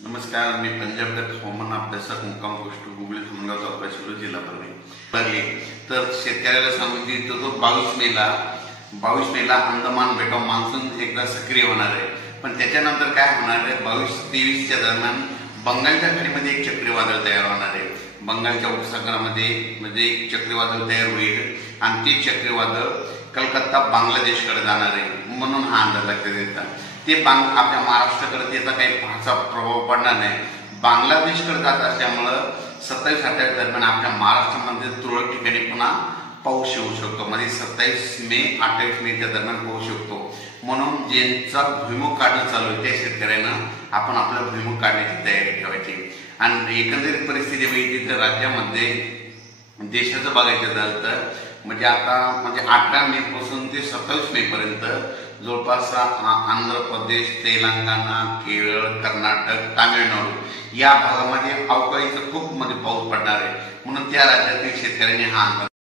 नमस्कार, मी पंजाबगत हवामान अभ्यासक मुक्काम पोस्ट हुबळी धुमगाव तालुका शिरूर जिल्हा परभणी. तर शेतकऱ्याला सांगू इच्छितो तो 22 मेला अंदमान बेटावर मान्सून एकदा सक्रिय होणार आहे. पण त्याच्यानंतर काय होणार आहे, 22-23 दरम्यान बंगालच्या खाडीमध्ये एक चक्रीवादळ तयार होणार आहे. बंगालच्या उपसागरामध्ये म्हणजे एक चक्रीवादळ तयार होईल आणि ते चक्रीवादळ कलकत्ता बांगलादेशकडे जाणार आहे, म्हणून हा अंदाज लक्षात येतात. ते आपल्या महाराष्ट्राकडे त्याचा काही फारसा प्रभाव पडणार नाही. बांगलादेशकडे जात असल्यामुळं 27-28 दरम्यान आपल्या महाराष्ट्रामध्ये तुरळक ठिकाणी पुन्हा पाऊस येऊ शकतो. म्हणजे 27 मे 28 मेच्या दरम्यान पाऊस शकतो. म्हणून ज्यांचा भुईमुग काढणं चालू आहे त्या शेतकऱ्यांना आपण आपला भुईमुग काढण्याची तयारी ठेवायची. आणि एकंदरीत परिस्थिती बघितली तर राज्यामध्ये देशाचं बघायचं झालं तर म्हणजे आता 18 मे पासून ते 27 मे पर्यंत जवळपास आंध्र प्रदेश, तेलंगणा, केरळ, कर्नाटक, तामिळनाडू या भागामध्ये अवकाळीचा खूप पाऊस पडणार आहे. म्हणून त्या राज्यातील शेतकऱ्यांनी हा अंदाज